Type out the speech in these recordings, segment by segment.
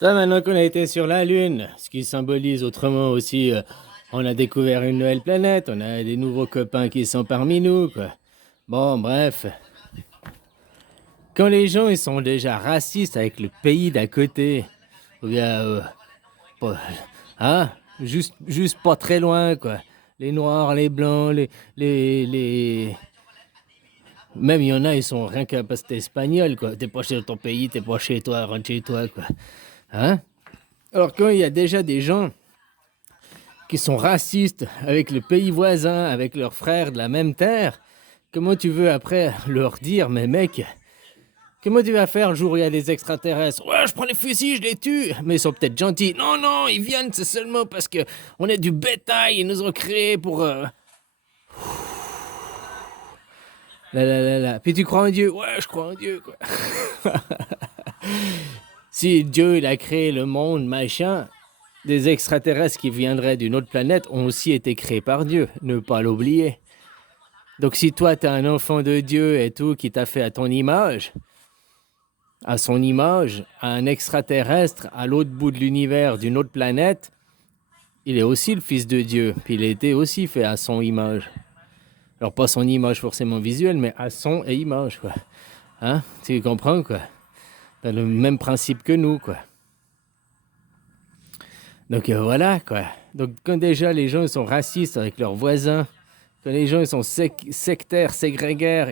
Ça, maintenant qu'on a été sur la Lune, ce qui symbolise autrement aussi, on a découvert une nouvelle planète, on a des nouveaux copains qui sont parmi nous, quoi. Bon, bref. Quand les gens ils sont déjà racistes avec le pays d'à côté, ou bien, pas- hein, juste pas très loin, quoi. Les Noirs, les Blancs, les... Même il y en a, ils sont rien qu'à parce que t'es espagnol, quoi. T'es pas chez ton pays, t'es pas chez toi, rentre chez toi, quoi. Hein? Alors quand il y a déjà des gens qui sont racistes avec le pays voisin, avec leurs frères de la même terre, comment tu veux après leur dire, mais mec, comment tu vas faire le jour où il y a des extraterrestres? Ouais, je prends les fusils, je les tue. Mais ils sont peut-être gentils. Non, non, ils viennent, c'est seulement parce que on est du bétail, ils nous ont créés pour... Là, là, là, là. Puis tu crois en Dieu? Ouais, je crois en Dieu, quoi. Si Dieu, il a créé le monde, machin, des extraterrestres qui viendraient d'une autre planète ont aussi été créés par Dieu. Ne pas l'oublier. Donc si toi, t'es un enfant de Dieu et tout, qui t'a fait à son image, à un extraterrestre, à l'autre bout de l'univers, d'une autre planète, il est aussi le fils de Dieu. Puis il a été aussi fait à son image. Alors pas son image forcément visuelle, mais à son et image, quoi. Hein? Tu comprends, quoi? T'as le même principe que nous, quoi. Donc voilà, quoi. Donc quand déjà les gens ils sont racistes avec leurs voisins, quand les gens ils sont sectaires, ségrégaires,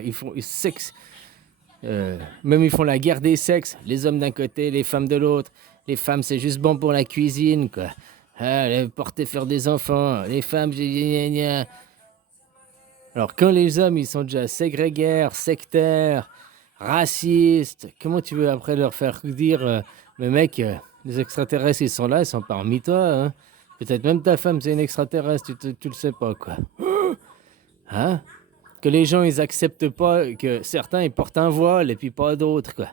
même ils font la guerre des sexes, les hommes d'un côté, les femmes de l'autre. Les femmes c'est juste bon pour la cuisine, quoi. Ah, porter faire des enfants, les femmes, gna, gna, gna. Alors quand les hommes ils sont déjà ségrégaires, sectaires, racistes, comment tu veux après leur faire dire, mais mec, les extraterrestres ils sont là, ils sont parmi toi, hein. Peut-être même ta femme c'est une extraterrestre, tu le sais pas, quoi. Hein? Que les gens ils acceptent pas que certains ils portent un voile et puis pas d'autres, quoi.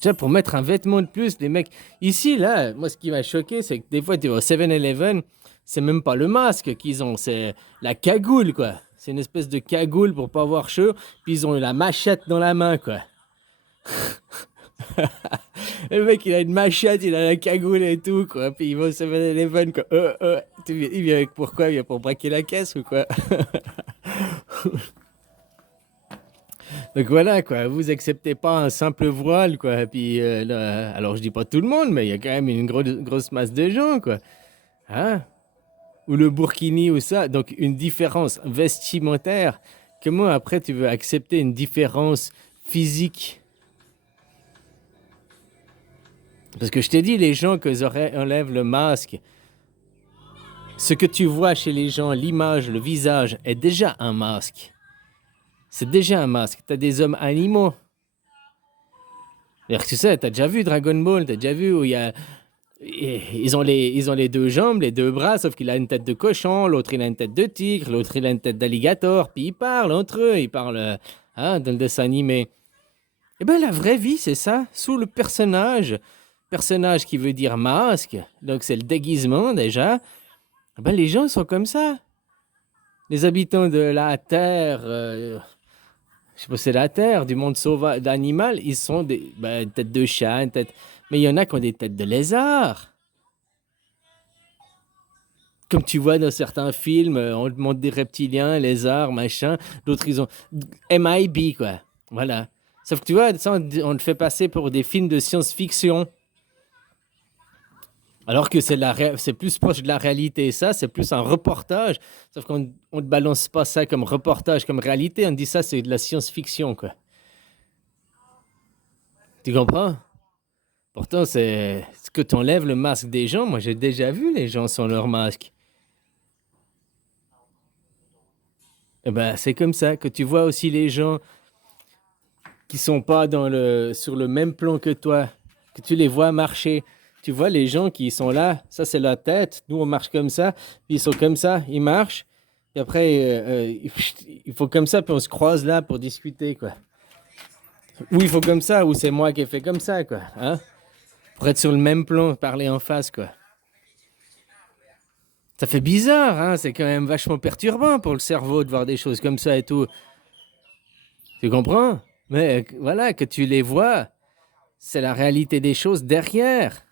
Déjà, pour mettre un vêtement de plus, les mecs. Ici, là, moi, ce qui m'a choqué, c'est que des fois, tu vas au 7-Eleven, c'est même pas le masque qu'ils ont, c'est la cagoule, quoi. C'est une espèce de cagoule pour pas avoir chaud, puis ils ont la machette dans la main, quoi. Le mec, il a une machette, il a la cagoule et tout, quoi. Puis il va au 7-Eleven, quoi. Il vient avec pourquoi? Il vient pour braquer la caisse ou quoi? Donc voilà, quoi, vous acceptez pas un simple voile, quoi. Puis là, alors je dis pas tout le monde, mais il y a quand même une grosse masse de gens, quoi. Hein? Ou le burkini ou ça. Donc une différence vestimentaire. Comment après tu veux accepter une différence physique? Parce que je t'ai dit, les gens que enlèvent le masque, ce que tu vois chez les gens, l'image, le visage, est déjà un masque. C'est déjà un masque. T'as des hommes animaux. Tu sais, t'as déjà vu Dragon Ball, t'as déjà vu où il y a ils ont les deux jambes, les deux bras, sauf qu'il a une tête de cochon, l'autre il a une tête de tigre, l'autre il a une tête d'alligator, puis ils parlent entre eux, ils parlent hein, dans le dessin animé. Eh bien, la vraie vie, c'est ça, sous le personnage qui veut dire masque, donc c'est le déguisement déjà. Eh ben, les gens sont comme ça. Les habitants de la Terre, je sais pas si c'est la Terre, du monde sauvage, d'animal, ils sont une tête de chat, une tête... Mais il y en a qui ont des têtes de lézard. Comme tu vois dans certains films, on te montre des reptiliens, lézards, machin. D'autres, ils ont MIB, quoi. Voilà. Sauf que tu vois, ça, on te fait passer pour des films de science-fiction. Alors que c'est plus proche de la réalité. Ça, c'est plus un reportage. Sauf qu'on on te balance pas ça comme reportage, comme réalité. On dit ça, c'est de la science-fiction, quoi. Tu comprends? Pourtant, c'est ce que tu enlèves le masque des gens. Moi, j'ai déjà vu les gens sans leur masque. Eh ben, c'est comme ça que tu vois aussi les gens qui sont pas sur le même plan que toi, que tu les vois marcher. Tu vois les gens qui sont là, ça c'est la tête, nous on marche comme ça, puis ils sont comme ça, ils marchent, et après il faut comme ça, puis on se croise là pour discuter, quoi. Ou il faut comme ça, ou c'est moi qui ai fait comme ça, quoi. Hein? Pour être sur le même plan, parler en face, quoi. Ça fait bizarre, hein? C'est quand même vachement perturbant pour le cerveau de voir des choses comme ça et tout. Tu comprends? Mais voilà, que tu les vois. c'est la réalité des choses derrière.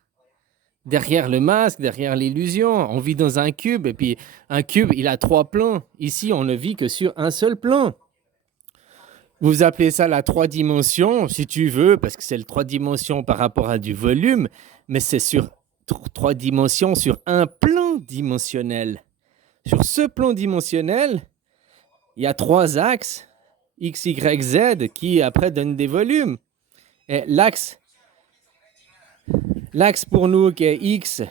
Derrière le masque, derrière l'illusion. On vit dans un cube, et puis un cube, il a 3 plans. Ici, on ne vit que sur un seul plan. Vous appelez ça la 3 dimensions, si tu veux, parce que c'est le 3 dimensions par rapport à du volume, mais c'est sur 3 dimensions, sur un plan dimensionnel. Sur ce plan dimensionnel, il y a 3 axes, X, Y, Z, qui après donnent des volumes. Et l'axe pour nous qui est X,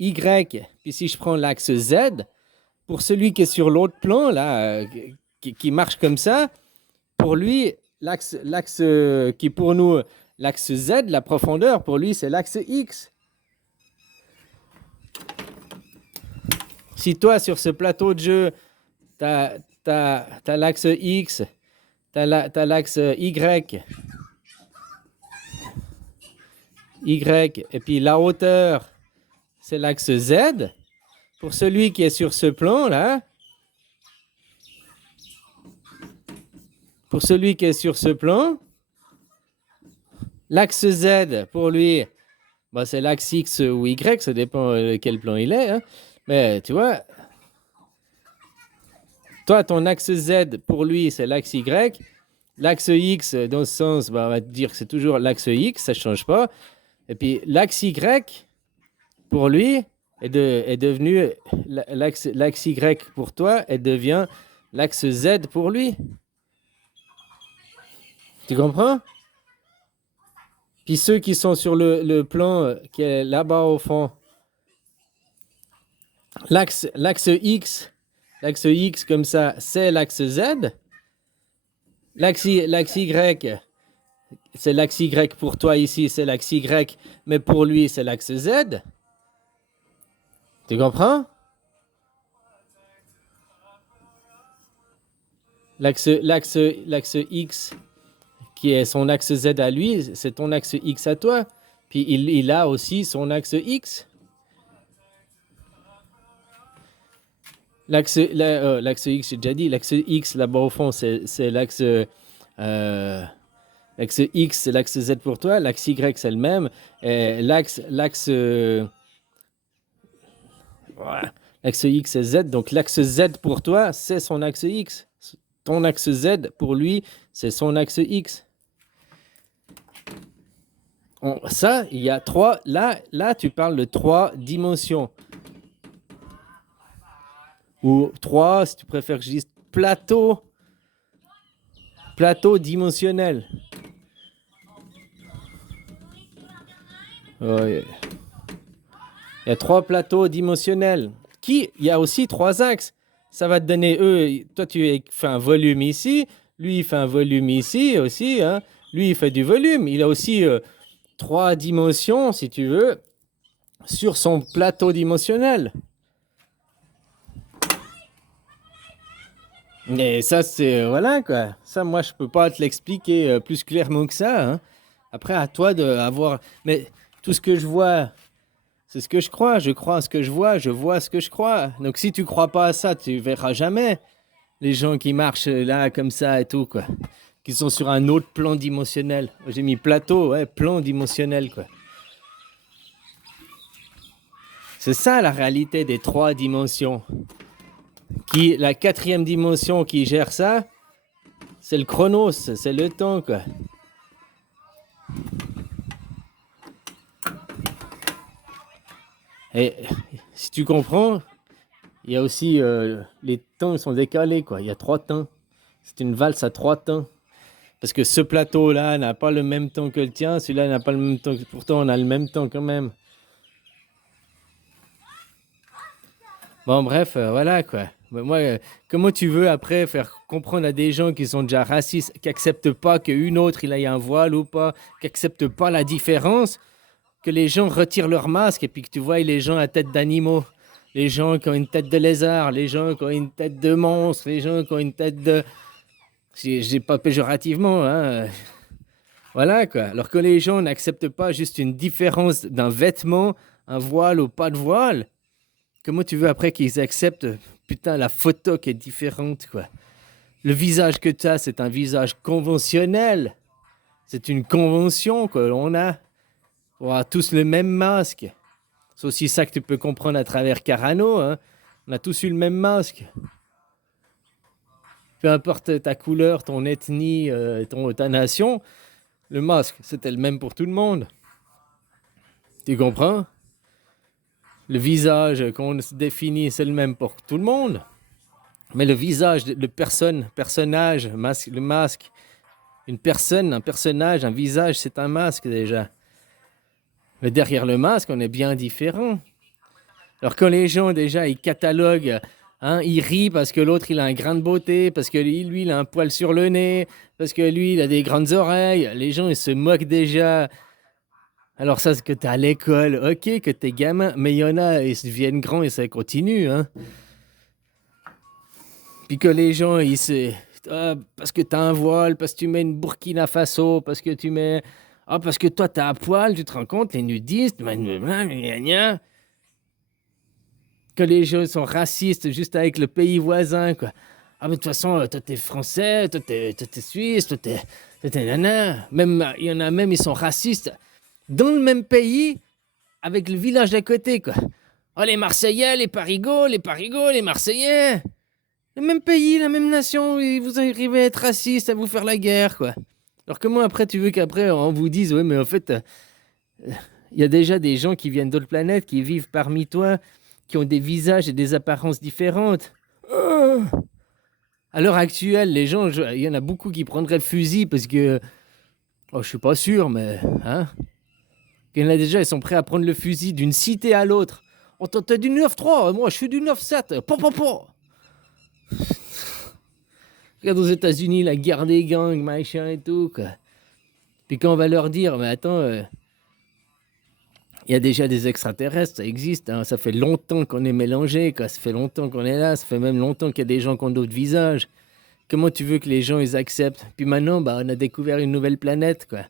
Y, puis si je prends l'axe Z, pour celui qui est sur l'autre plan, là, qui marche comme ça, pour lui, l'axe qui pour nous, l'axe Z, la profondeur, pour lui, c'est l'axe X. Si toi, sur ce plateau de jeu, tu as l'axe X, tu as l'axe Y, et puis la hauteur, c'est l'axe Z. Pour celui qui est sur ce plan-là, l'axe Z, pour lui, bah, c'est l'axe X ou Y, ça dépend de quel plan il est. Hein. Mais tu vois, toi, ton axe Z, pour lui, c'est l'axe Y. L'axe X, dans ce sens, bah, on va te dire que c'est toujours l'axe X, ça ne change pas. Et puis l'axe Y, pour lui, est devenu l'axe Y pour toi, et devient l'axe Z pour lui. Tu comprends? Puis ceux qui sont sur le plan qui est là-bas au fond, l'axe X comme ça, c'est l'axe Z. L'axe Y, c'est l'axe Y pour toi ici, c'est l'axe Y, mais pour lui, c'est l'axe Z. Tu comprends? L'axe X, qui est son axe Z à lui, c'est ton axe X à toi. Puis il a aussi son axe X. L'axe X, j'ai déjà dit, l'axe X là-bas au fond, c'est l'axe X, c'est l'axe Z pour toi, l'axe Y, c'est le même. Et l'axe X, c'est Z. Donc l'axe Z pour toi, c'est son axe X. Ton axe Z, pour lui, c'est son axe X. Ça, il y a 3. Là, tu parles de 3 dimensions. Ou 3, si tu préfères que je dise plateau dimensionnel. Il y a 3 plateaux dimensionnels. Il y a aussi 3 axes. Ça va te donner, toi tu fais un volume ici, lui il fait un volume ici aussi, hein. Lui il fait du volume. Il a aussi 3 dimensions, si tu veux, sur son plateau dimensionnel. Et ça, c'est, voilà quoi. Ça, moi, je peux pas te l'expliquer plus clairement que ça. Hein. Après, à toi d'avoir... Mais tout ce que je vois, c'est ce que je crois. Je crois à ce que je vois ce que je crois. Donc, si tu crois pas à ça, tu verras jamais les gens qui marchent là, comme ça et tout, quoi. Qui sont sur un autre plan dimensionnel. J'ai mis plateau, ouais, plan dimensionnel, quoi. C'est ça, la réalité des 3 dimensions. La 4e dimension qui gère ça, c'est le chronos, c'est le temps, quoi. Et si tu comprends, il y a aussi les temps sont décalés, quoi. Il y a 3 temps. C'est une valse à 3 temps. Parce que ce plateau-là n'a pas le même temps que le tien, celui-là n'a pas le même temps. Pourtant, on a le même temps quand même. Bon, bref, voilà, quoi. Moi, comment tu veux après faire comprendre à des gens qui sont déjà racistes, qui n'acceptent pas qu'une autre, il ait un voile ou pas, qui n'acceptent pas la différence, que les gens retirent leur masque et puis que tu vois les gens à tête d'animaux, les gens qui ont une tête de lézard, les gens qui ont une tête de monstre, les gens qui ont une tête de... Je dis pas péjorativement, hein. Voilà, quoi. Alors que les gens n'acceptent pas juste une différence d'un vêtement, un voile ou pas de voile, comment tu veux après qu'ils acceptent, putain, la photo qui est différente, quoi. Le visage que tu as, c'est un visage conventionnel. C'est une convention que l'on a. On a tous le même masque. C'est aussi ça que tu peux comprendre à travers Carano. Hein. On a tous eu le même masque. Peu importe ta couleur, ton ethnie, ta nation, le masque, c'était le même pour tout le monde. Tu comprends? Le visage qu'on se définit, c'est le même pour tout le monde. Mais le visage, le personnage, le masque, une personne, un personnage, un visage, c'est un masque déjà. Mais derrière le masque, on est bien différent. Alors quand les gens déjà, ils cataloguent, hein, ils rient parce que l'autre, il a un grain de beauté, parce que lui, il a un poil sur le nez, parce que lui, il a des grandes oreilles. Les gens, ils se moquent déjà. Alors ça, c'est que t'es à l'école, ok, que t'es gamin, mais il y en a, ils deviennent grands et ça continue, hein. Puis que les gens, ils se... Ah, parce que t'as un voile, parce que tu mets une Burkina Faso, parce que tu mets... Ah, parce que toi, t'as un poil, tu te rends compte, les nudistes, que les gens sont racistes juste avec le pays voisin, quoi. Ah, mais de toute façon, toi, t'es français, toi, t'es suisse, toi, t'es nana. Même, il y en a même, ils sont racistes dans le même pays avec le village d'à côté, quoi. Oh, les Marseillais, les Parigots, les Marseillais. Le même pays, la même nation, et vous arrivez à être raciste, à vous faire la guerre, quoi. Alors comment après tu veux qu'après on vous dise, ouais, mais en fait, il y a déjà des gens qui viennent d'autres planètes, qui vivent parmi toi, qui ont des visages et des apparences différentes. À l'heure actuelle, les gens, il y en a beaucoup qui prendraient le fusil parce que, oh, je suis pas sûr, mais, hein, il y en a déjà, ils sont prêts à prendre le fusil d'une cité à l'autre. Oh, t'es du 9-3, moi je suis du 9-7. Po. Regarde aux États-Unis, la guerre des gangs, machin et tout, quoi. Puis quand on va leur dire, mais attends, il y a déjà des extraterrestres, ça existe, hein, ça fait longtemps qu'on est mélangés, quoi. Ça fait longtemps qu'on est là, ça fait même longtemps qu'il y a des gens qui ont d'autres visages. Comment tu veux que les gens ils acceptent? Puis maintenant, bah, on a découvert une nouvelle planète, quoi.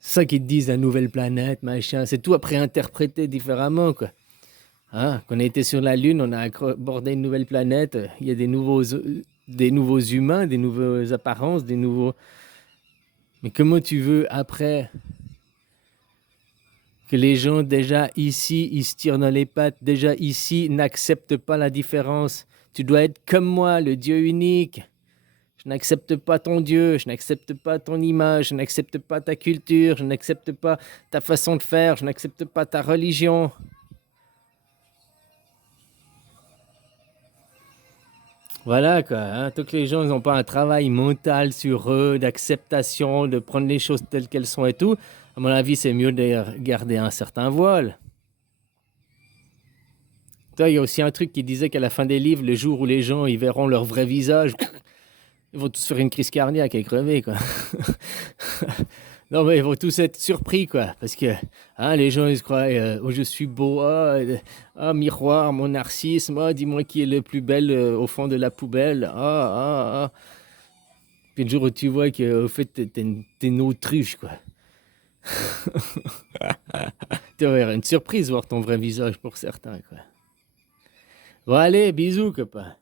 C'est ça qu'ils te disent, la nouvelle planète, machin. C'est tout après interprété différemment, quoi. Hein? Quand on a été sur la Lune, on a abordé une nouvelle planète. Il y a des nouveaux humains, des nouvelles apparences, des nouveaux... Mais comment tu veux après que les gens déjà ici, ils se tirent dans les pattes, déjà ici, n'acceptent pas la différence? Tu dois être comme moi, le Dieu unique. Je n'accepte pas ton Dieu, je n'accepte pas ton image, je n'accepte pas ta culture, je n'accepte pas ta façon de faire, je n'accepte pas ta religion. Voilà quoi, hein, tant que les gens n'ont pas un travail mental sur eux, d'acceptation, de prendre les choses telles qu'elles sont et tout, à mon avis, c'est mieux de garder un certain voile. Toi, il y a aussi un truc qui disait qu'à la fin des livres, le jour où les gens ils verront leur vrai visage, ils vont tous faire une crise cardiaque et crever, quoi. Non, mais ils vont tous être surpris, quoi. Parce que hein, les gens, ils se croient, oh, je suis beau, miroir, mon narcissisme, dis-moi qui est le plus belle au fond de la poubelle. Puis le jour où tu vois qu'au fait, t'es une autruche, quoi. Tu vas une surprise voir ton vrai visage pour certains, quoi. Bon, allez, bisous, copain.